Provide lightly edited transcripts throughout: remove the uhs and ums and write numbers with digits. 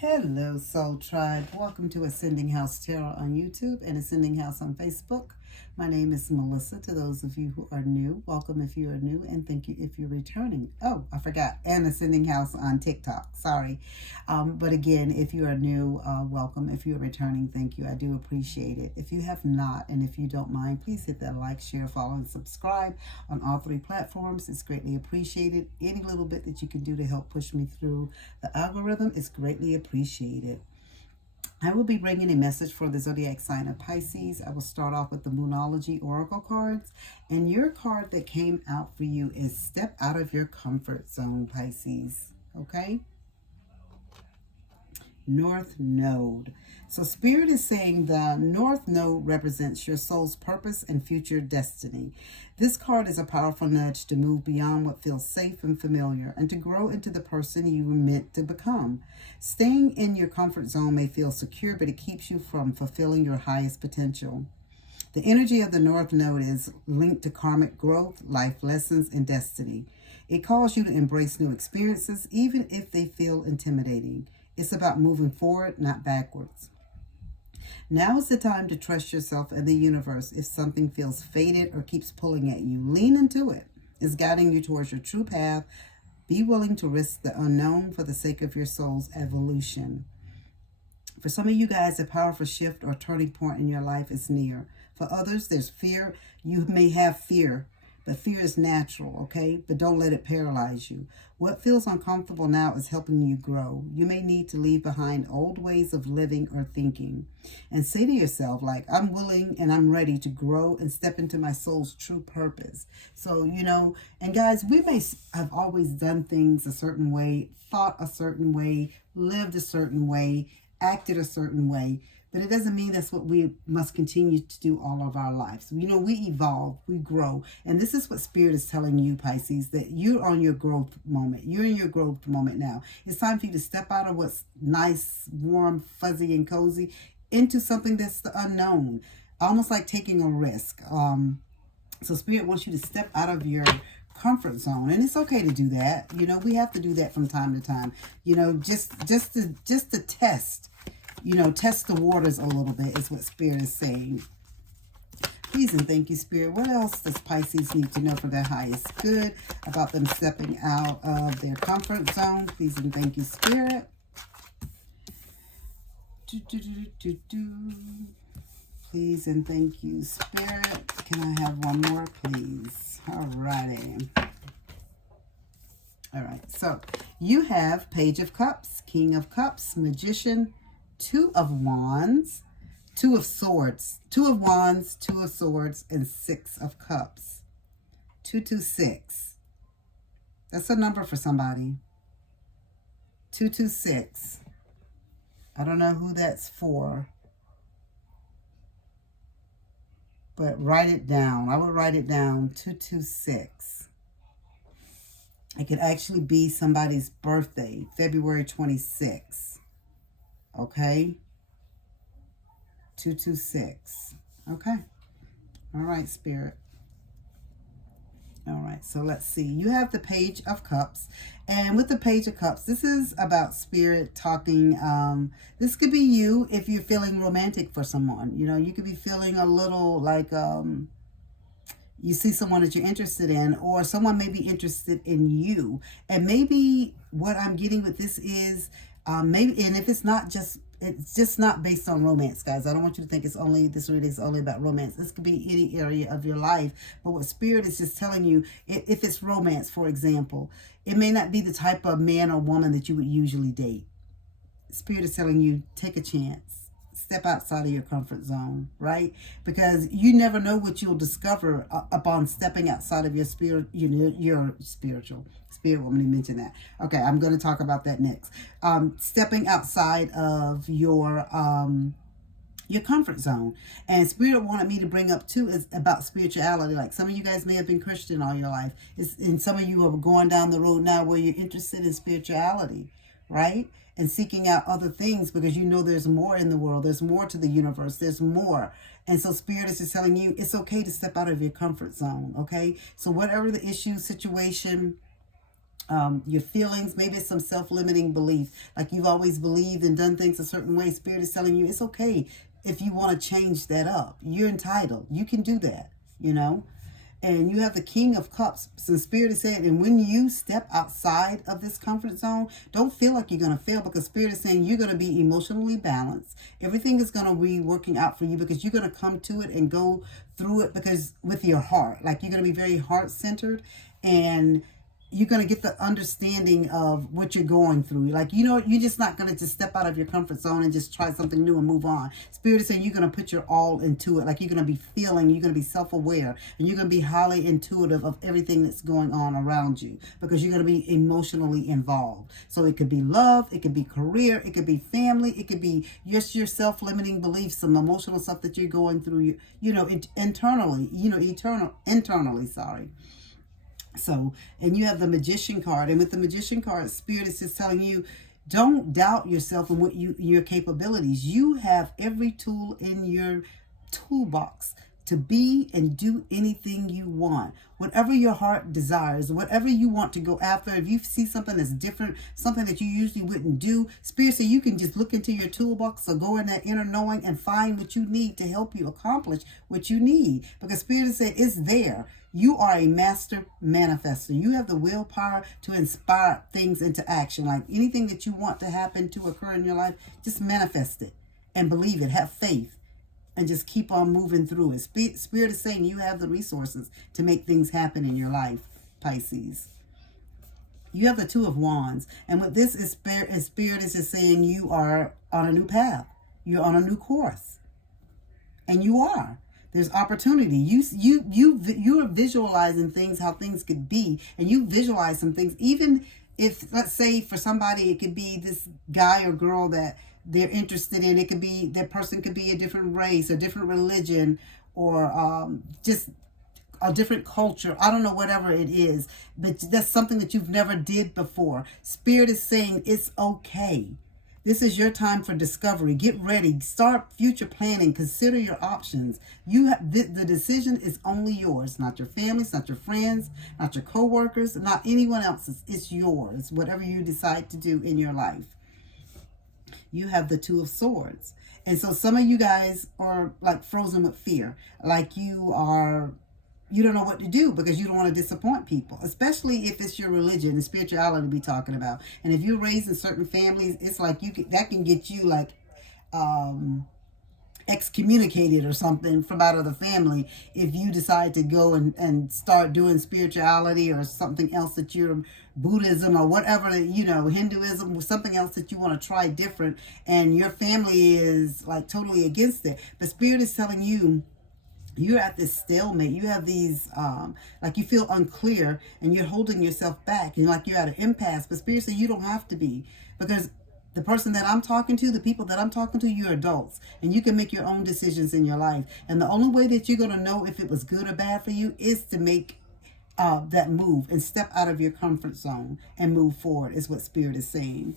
Hello, Soul Tribe. Welcome to Ascending House Tarot on YouTube and Ascending House on Facebook. My name is Melissa. To those of you who are new, welcome if you are new, and thank you if you're returning. Oh, I forgot. And Ascending House on TikTok. Sorry. But again, if you are new, welcome. If you're returning, thank you. I do appreciate it. If you have not, and if you don't mind, please hit that like, share, follow, and subscribe on all three platforms. It's greatly appreciated. Any little bit that you can do to help push me through the algorithm is greatly appreciated. I will be bringing a message for the zodiac sign of Pisces. I will start off with the Moonology Oracle cards. And your card that came out for you is Step Out of Your Comfort Zone, Pisces. Okay? North Node. So Spirit is saying the North Node represents your soul's purpose and future destiny. This card is a powerful nudge to move beyond what feels safe and familiar and to grow into the person you were meant to become. Staying in your comfort zone may feel secure, but it keeps you from fulfilling your highest potential. The energy of the North Node is linked to karmic growth, life lessons, and destiny. It calls you to embrace new experiences, even if they feel intimidating. It's about moving forward, not backwards. Now is the time to trust yourself and the universe. If something feels faded or keeps pulling at you, lean into it. It's guiding you towards your true path. Be willing to risk the unknown for the sake of your soul's evolution. For some of you guys, a powerful shift or turning point in your life is near. For others, there's fear. You may have fear, but fear is natural, okay? But don't let it paralyze you. What feels uncomfortable now is helping you grow. You may need to leave behind old ways of living or thinking. And say to yourself, like, I'm willing and I'm ready to grow and step into my soul's true purpose. So, and guys, we may have always done things a certain way, thought a certain way, lived a certain way, acted a certain way. But it doesn't mean that's what we must continue to do all of our lives. We evolve, we grow. And this is what Spirit is telling you, Pisces, that you're on your growth moment. You're in your growth moment now. It's time for you to step out of what's nice, warm, fuzzy, and cozy into something that's the unknown. Almost like taking a risk. So Spirit wants you to step out of your comfort zone, and it's okay to do that. We have to do that from time to time. Just to test. Test the waters a little bit is what Spirit is saying. Please and thank you, Spirit. What else does Pisces need to know for their highest good about them stepping out of their comfort zone? Please and thank you, Spirit. Please and thank you, Spirit. Can I have one more, please? Alrighty. All right, so you have Page of Cups, King of Cups, Magician, Two of Wands, Two of Swords, Two of Wands, Two of Swords, and Six of Cups. 226. That's a number for somebody. 226. I don't know who that's for, but write it down. I would write it down, 226. It could actually be somebody's birthday, February 26th. Okay? 226. Okay. All right, Spirit. All right, so let's see. You have the Page of Cups. And with the Page of Cups, this is about Spirit talking. This could be you if you're feeling romantic for someone. You could be feeling a little like you see someone that you're interested in, or someone may be interested in you. And maybe what I'm getting with this is maybe, and if it's just not based on romance, guys. I don't want you to think this reading is only about romance. This could be any area of your life. But what Spirit is just telling you, if it's romance, for example, it may not be the type of man or woman that you would usually date. Spirit is telling you, take a chance. Step outside of your comfort zone, right? Because you never know what you'll discover upon stepping outside of your spirit, your spiritual. Spirit want me to mention that. Okay, I'm going to talk about that next. Stepping outside of your comfort zone. And Spirit wanted me to bring up too is about spirituality. Like some of you guys may have been Christian all your life. And some of you are going down the road now where you're interested in spirituality, right? And seeking out other things because there's more in the world. There's more to the universe. There's more. And so Spirit is just telling you it's okay to step out of your comfort zone, okay? So whatever the issue, situation, your feelings. Maybe it's some self-limiting belief, like you've always believed and done things a certain way. Spirit is telling you it's okay if you want to change that up. You're entitled. You can do that, you know. And you have the King of Cups. So Spirit is saying, and when you step outside of this comfort zone, don't feel like you're going to fail, because Spirit is saying you're going to be emotionally balanced. Everything is going to be working out for you, because you're going to come to it and go through it because with your heart. Like, you're going to be very heart-centered, and you're going to get the understanding of what you're going through. Like, you know, you're just not going to just step out of your comfort zone and just try something new and move on. Spirit is saying you're going to put your all into it. Like, you're going to be feeling, you're going to be self-aware, and you're going to be highly intuitive of everything that's going on around you, because you're going to be emotionally involved. So it could be love, it could be career, it could be family, it could be just your self-limiting beliefs, some emotional stuff that you're going through, you know, internally, you know, internally, sorry. So, and you have the Magician card, and with the Magician card, Spirit is just telling you, don't doubt yourself and what your capabilities. You have every tool in your toolbox to be and do anything you want. Whatever your heart desires, whatever you want to go after, if you see something that's different, something that you usually wouldn't do, Spirit, so you can just look into your toolbox or go in that inner knowing and find what you need to help you accomplish what you need. Because Spirit is saying it's there. You are a master manifester. You have the willpower to inspire things into action. Like, anything that you want to happen, to occur in your life, just manifest it and believe it. Have faith and just keep on moving through it. Spirit is saying you have the resources to make things happen in your life, Pisces. You have the Two of Wands. And what this is, Spirit is just saying you are on a new path. You're on a new course. And you are. There's opportunity. You're visualizing things, how things could be, and you visualize some things. Even if, let's say, for somebody, it could be this guy or girl that they're interested in. It could be, that person could be a different race, a different religion, or just a different culture. I don't know, whatever it is, but that's something that you've never did before. Spirit is saying it's okay. This is your time for discovery. Get ready. Start future planning. Consider your options. The decision is only yours, not your family's, not your friends, not your co-workers, not anyone else's. It's yours, whatever you decide to do in your life. You have the Two of Swords. And so some of you guys are like frozen with fear. Like, you don't know what to do because you don't want to disappoint people, especially if it's your religion and spirituality to be talking about. And if you're raised in certain families, it's like that can get you like excommunicated or something from out of the family if you decide to go and start doing spirituality or something else that you're Buddhism or whatever, you know, Hinduism or something else that you want to try different, and your family is like totally against it. But Spirit is telling you, you're at this stalemate. You have these, like, you feel unclear and you're holding yourself back. You're like you're at an impasse. But Spirit says you don't have to be, because the person that I'm talking to, the people that I'm talking to, you're adults. And you can make your own decisions in your life. And the only way that you're going to know if it was good or bad for you is to make that move and step out of your comfort zone and move forward, is what Spirit is saying.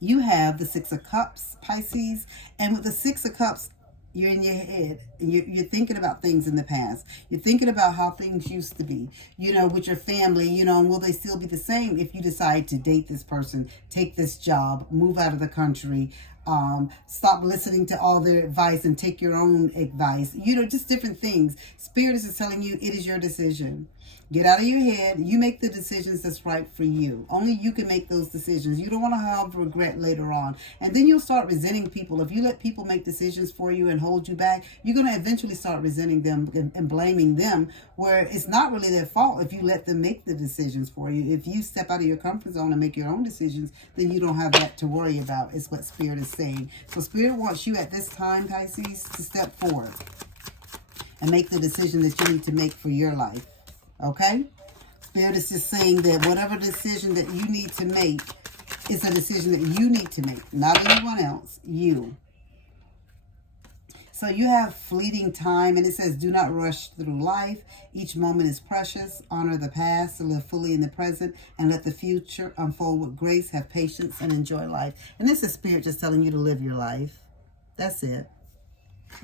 You have the Six of Cups, Pisces. And with the Six of Cups, you're in your head and you're thinking about things in the past. You're thinking about how things used to be, you know, with your family, you know, and will they still be the same if you decide to date this person, take this job, move out of the country, stop listening to all their advice and take your own advice, you know, just different things. Spirit is just telling you it is your decision. Get out of your head. You make the decisions that's right for you. Only you can make those decisions. You don't want to have regret later on. And then you'll start resenting people. If you let people make decisions for you and hold you back, you're going to eventually start resenting them and blaming them, where it's not really their fault if you let them make the decisions for you. If you step out of your comfort zone and make your own decisions, then you don't have that to worry about, is what Spirit is saying. So Spirit wants you at this time, Pisces, to step forward and make the decision that you need to make for your life. Okay? Spirit is just saying that whatever decision that you need to make is a decision that you need to make, not anyone else, you. So you have fleeting time, and it says, do not rush through life. Each moment is precious. Honor the past, to live fully in the present, and let the future unfold with grace. Have patience and enjoy life. And this is Spirit just telling you to live your life. That's it.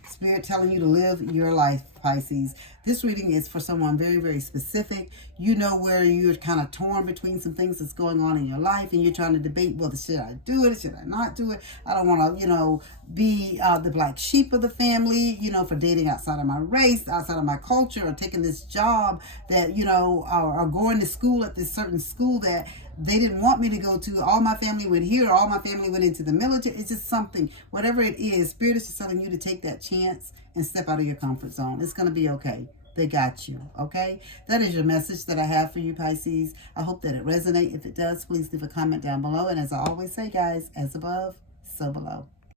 Spirit telling you to live your life, Pisces. This reading is for someone very, very specific. You know where you're kind of torn between some things that's going on in your life, and you're trying to debate, well, should I do it? Should I not do it? I don't want to, be the black sheep of the family, for dating outside of my race, outside of my culture, or taking this job that, or going to school at this certain school that they didn't want me to go to. All my family went here, all my family went into the military. It's just something, whatever it is, Spirit is just telling you to take that chance and step out of your comfort zone. It's going to be okay. They got you, okay? That is your message that I have for you, Pisces. I hope that it resonates. If it does, please leave a comment down below. And as I always say, guys, as above, so below.